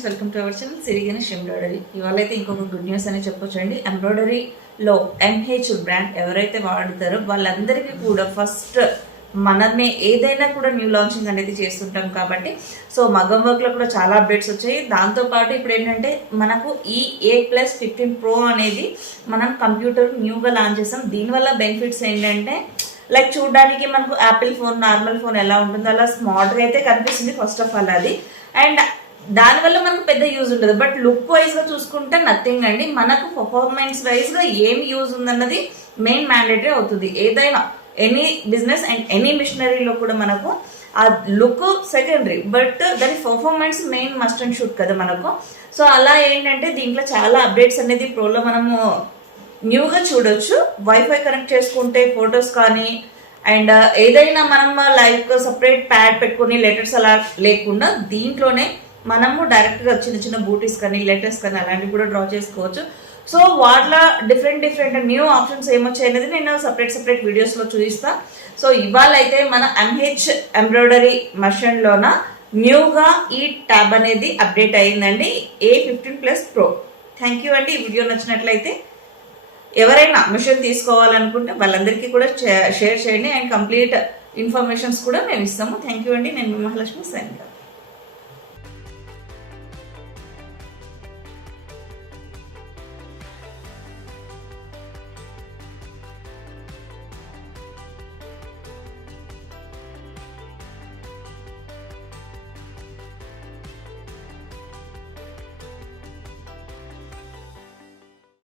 Friends, welcome to our channel Siri Ganesh embroidery. ఇవాళ అయితే ఇంకొక గుడ్ న్యూస్ అని చెప్పొచ్చండి. ఎంబ్రాయిడరీలో ఎంహెచ్ బ్రాండ్ ఎవరైతే వాడుతారో వాళ్ళందరికీ కూడా ఫస్ట్ మనమే ఏదైనా కూడా న్యూ లాంచింగ్ అనేది చేస్తుంటాం కాబట్టి సో మగ్గం వర్క్లో కూడా చాలా అప్డేట్స్ వచ్చాయి. దాంతోపాటు ఇప్పుడు ఏంటంటే మనకు ఈ A+15 Pro అనేది మనం కంప్యూటర్ న్యూగా లాంచ్ చేసాం. దీనివల్ల బెనిఫిట్స్ ఏంటంటే లైక్ చూడడానికి మనకు యాపిల్ ఫోన్, నార్మల్ ఫోన్ ఎలా ఉంటుందో అలా స్మార్ట్గా అయితే కనిపిస్తుంది ఫస్ట్ ఆఫ్ ఆల్ అది. అండ్ దానివల్ల మనకు పెద్ద యూజ్ ఉండదు. బట్ లుక్ వైజ్గా చూసుకుంటే నథింగ్ అండి. మనకు పర్ఫార్మెన్స్ వైజ్గా ఏమి యూజ్ ఉందన్నది మెయిన్ మ్యాండేటరీ అవుతుంది. ఏదైనా ఎనీ బిజినెస్ అండ్ ఎనీ మిషనరీలో కూడా మనకు ఆ లుక్ సెకండరీ, బట్ దాని performance main must and should కదా మనకు. సో అలా ఏంటంటే దీంట్లో చాలా అప్డేట్స్ అనేది ప్రోలో మనము న్యూగా చూడొచ్చు. వైఫై కనెక్ట్ చేసుకుంటే ఫొటోస్ కానీ అండ్ ఏదైనా మనం లైక్ సపరేట్ ప్యాడ్ పెట్టుకుని లెటర్స్ అలా లేకుండా దీంట్లోనే మనము డైరెక్ట్గా చిన్న చిన్న బూటీస్ కానీ లెటర్స్ కానీ అలాంటివి కూడా డ్రా చేసుకోవచ్చు. సో వాటిలో డిఫరెంట్ న్యూ ఆప్షన్స్ ఏమొచ్చాయి అనేది నేను సపరేట్ వీడియోస్లో చూపిస్తా. సో ఇవాళ అయితే మన ఎంహెచ్ ఎంబ్రాయిడరీ మషన్లోన న్యూగా ఈ ట్యాబ్ అనేది అప్డేట్ అయ్యిందండి, A15+ Pro. థ్యాంక్ యూ అండి. ఈ వీడియో నచ్చినట్లయితే ఎవరైనా మిషన్ తీసుకోవాలనుకుంటే వాళ్ళందరికీ కూడా షేర్ చేయండి అండ్ కంప్లీట్ ఇన్ఫర్మేషన్స్ కూడా మేము ఇస్తాము. థ్యాంక్ యూ అండి. నేను మహాలక్ష్మి సైనిక.